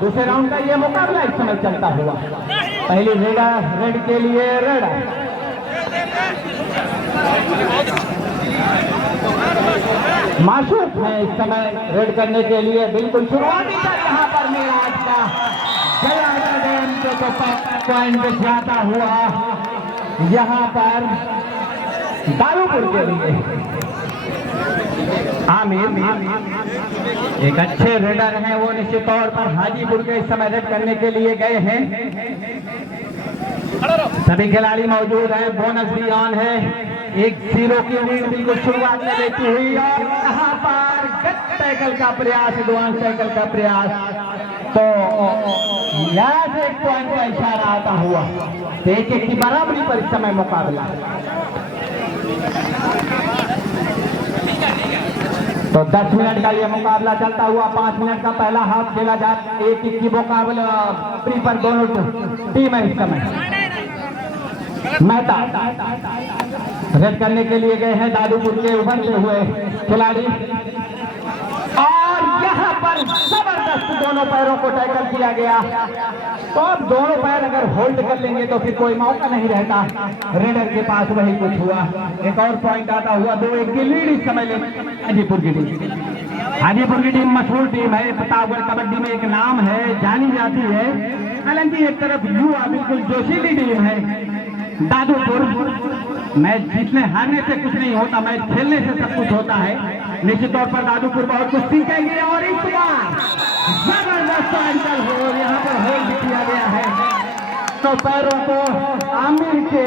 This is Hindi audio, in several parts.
दूसरे राउंड का ये मुकाबला इस समय चलता हुआ। पहली रेड के लिए रेड माशूक है इस समय रेड करने के लिए। बिल्कुल शुरुआती तक यहाँ पर मेराज का तो पॉइंट जाता हुआ यहाँ पर दारूपुर के लिए। आमिर एक अच्छे रेडर हैं, वो निश्चित तौर पर हाजीपुर के इस समय रेड करने के लिए गए हैं। सभी खिलाड़ी मौजूद हैं, बोनस भी ऑन है। 1-0 की लीड बिल्कुल शुरुआत में लेती हुई और यहाँ पर गट टैकल का प्रयास, एडवांस टैकल का प्रयास, तो यहाँ से 1 पॉइंट का इशारा आता हुआ। 1-1 की बराबरी पर इस समय मुकाबला। तो 10 मिनट का ये मुकाबला चलता हुआ। 5 मिनट का पहला हाफ खेला जा 1-1 की मुकाबला पर दोनों टीम है इस समय। मेहता रेड करने के लिए गए हैं दादूपुर के उभरते हुए खिलाड़ी और यहाँ पर जबरदस्त दोनों पैरों को टैकल किया गया। तो अब दोनों पैर अगर होल्ड कर लेंगे तो फिर कोई मौका नहीं रहता रेडर के पास। वही कुछ हुआ। एक और पॉइंट आता हुआ। 2-1 की लीड इस समय ले हाजीपुर की टीम। हाजीपुर की टीम मशहूर टीम है, प्रतापगढ़ कबड्डी में एक नाम है, जानी जाती है। हालांकि एक तरफ युवा बिल्कुल जोशीली टीम है दादूपुर। मैच जीतने हारने से कुछ नहीं होता, मैच खेलने से सब कुछ होता है। निश्चित तौर पर दादूपुर बहुत कुछ सीखेंगे और इस बार जबरदस्त एंकल हो यहाँ पर होल्ड किया गया है तो पैरों को आमिर के।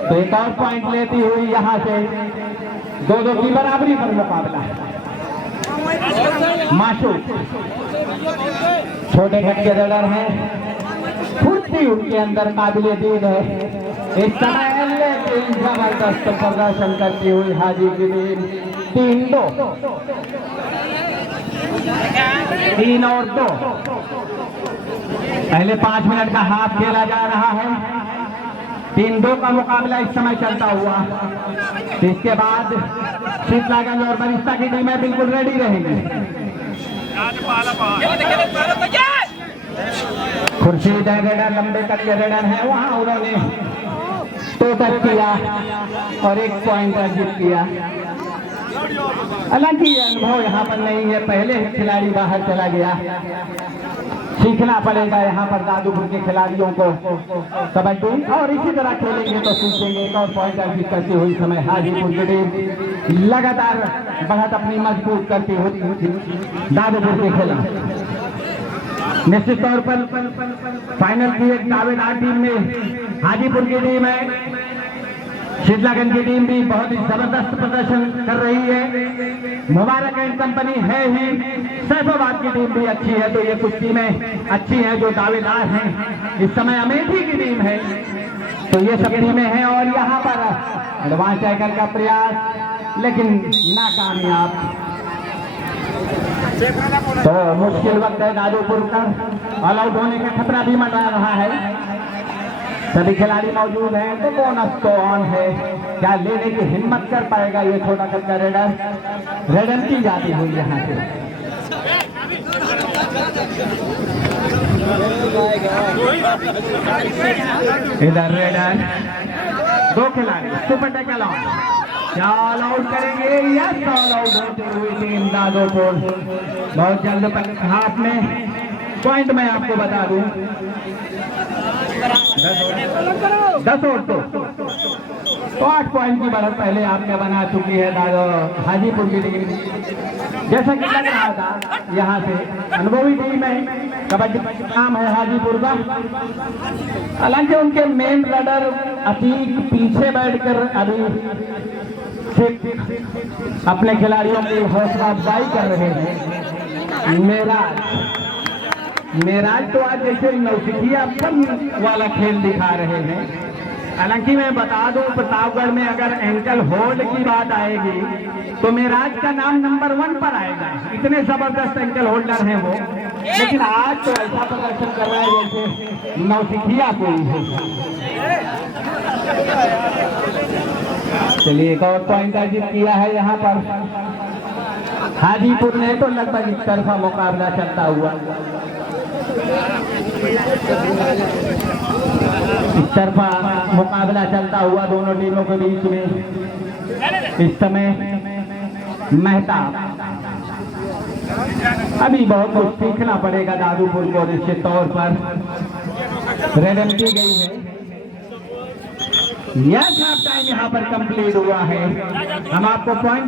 तो एक और पॉइंट लेती हुई यहाँ से 2-2 की बराबरी पर मुकाबला। माशूक छोटे घट के रेडर हैं, फुर्ती उनके अंदर काबिले दीद है। इस समय लेकिन जबरदस्त प्रदर्शन करती हुई हाजी की टीम 3-2 3 और 2। पहले 5 मिनट का हाफ खेला जा रहा है। 3-2 का मुकाबला इस समय चलता हुआ। इसके बाद शीतलागंज और बरिस्ता की टीमें बिल्कुल रेडी रहेंगी। खुर्शीद रेडर लंबे कद के रेडर है, वहां उन्होंने टोटल किया और 1 पॉइंट अर्जित किया। हालांकि अनुभव यहाँ पर नहीं है, पहले खिलाड़ी बाहर चला गया। सीखना पड़ेगा यहाँ पर दादूपुर के खिलाड़ियों को कबड्डी, और इसी तरह खेलेंगे तो सीखेंगे। एक और पॉइंट अर्जित करती हुई समय हाजीपुर की टीम लगातार बढ़त अपनी मजबूत करती हुई दादूपुर के खिलाफ। निश्चित तौर पर फाइनल की एक दावेदार टीम में हाजीपुर की टीम है। शीतलागंज की टीम भी बहुत ही जबरदस्त प्रदर्शन कर रही है। मुबारक एंड कंपनी है ही। सैफाबाद की टीम भी अच्छी है। तो ये कुछ टीमें अच्छी हैं जो दावेदार हैं। इस समय अमेठी की टीम है। तो ये सब टीमें हैं और यहाँ पर एडवांस टैकल का प्रयास लेकिन नाकामयाब। तो मुश्किल वक्त है दादूपुर का, ऑल आउट होने का खतरा भी मंडरा रहा है। सभी खिलाड़ी मौजूद हैं तो बोनस तो ऑन है। क्या लेने की हिम्मत कर पाएगा ये छोटा कद का रेडर? रेडर की जाती हुई यहाँ से इधर रेडर 2 खिलाड़ी सुपर टैकल ऑन। क्या ऑल आउट करेंगे? यस, ऑल आउट होती हुई टीम दादूपुर। बहुत जल्द हाफ में पॉइंट मैं आपको बता दूं 10 और 2 तो 8 पॉइंट की बढ़त पहले आपने बना चुकी है हाजीपुर की टीम। जैसा कि लग रहा था यहाँ से अनुभवी टीम है, कबड्डी नाम है हाजीपुर का। हालांकि उनके मेन रेडर अतीक पीछे बैठकर अभी अपने खिलाड़ियों की हौसला अफजाई कर रहे हैं। मेराज तो आज जैसे नौसिखिया वाला खेल दिखा रहे हैं। हालांकि मैं बता दूं प्रतापगढ़ में अगर एंकल होल्ड की बात आएगी तो मेराज का नाम नंबर 1 पर आएगा। इतने जबरदस्त एंकल होल्डर हैं वो। लेकिन आज तो ऐसा प्रदर्शन कर रहा है जैसे नौसिखिया कोई है। चलिए एक और पॉइंट अर्जित किया है यहाँ पर हाजीपुर ने। तो लगभग एक तरफा मुकाबला चलता हुआ इस तरफा मुकाबला चलता हुआ दोनों टीमों के बीच में इस समय मेहता अभी बहुत कुछ सीखना पड़ेगा दादूपुर को निश्चित तौर पर। रेडम की गई है, यह हाफ टाइम यहाँ पर कंप्लीट हुआ है। हम आपको पॉइंट